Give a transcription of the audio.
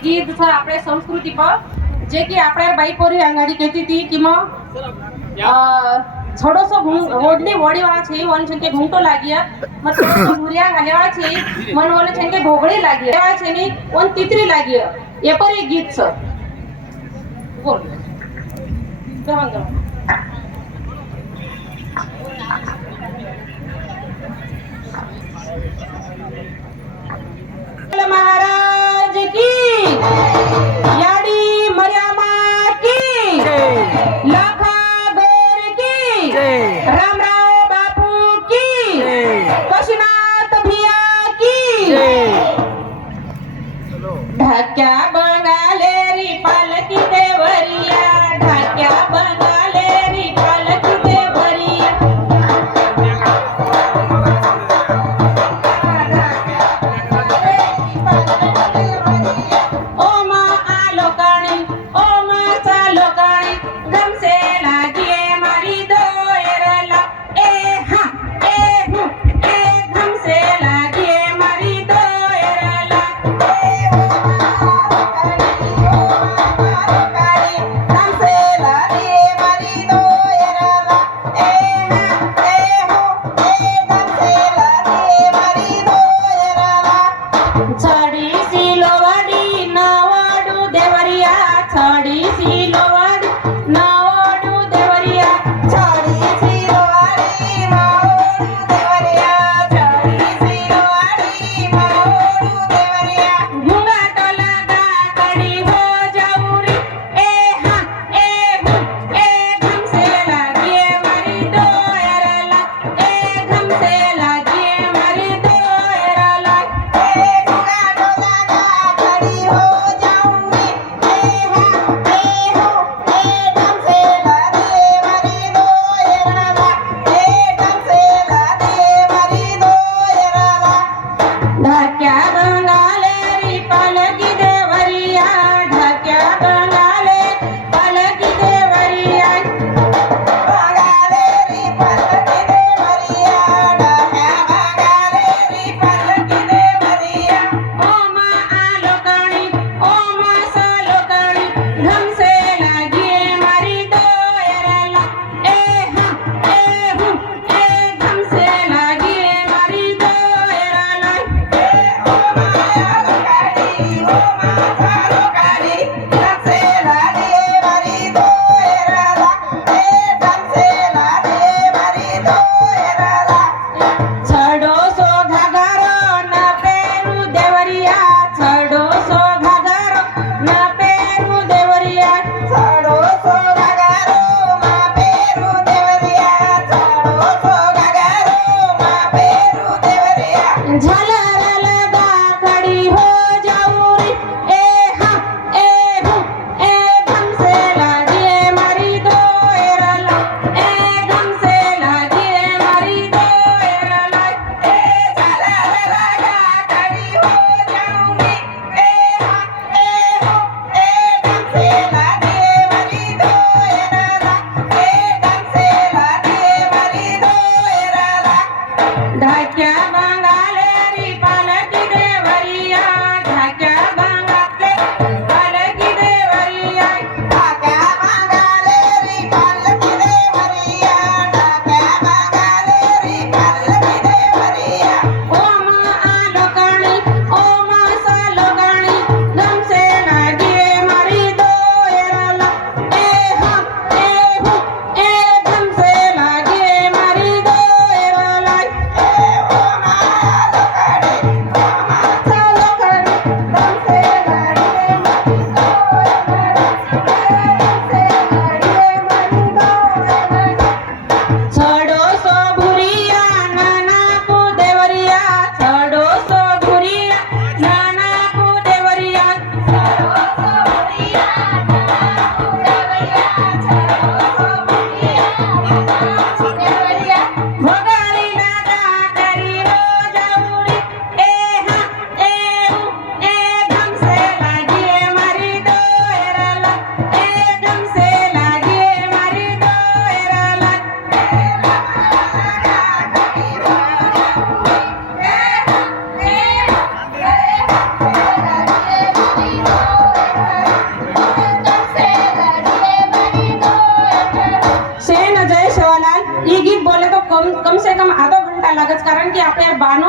ગીત છે આપણે સંસ્કૃતિ પર જે કે આપણે બાઈકોરી આંગાડી કહેતી હતી કે માં અ, થોડોસો ઘૂં- ઓડની છે વન છે કે ઘૂંટો લાગ્યા મતલબ ભૂરિયા ગાલેવાળા છે મન વલે છે કે ભોગળી લાગી એવા છે ને વન તીતરી લાગી. એ પર એક ગીત છે. બોલ. ગવાન ગવાન Fátima! time. લાગે છે કારણ કે આપણે યાર બાનો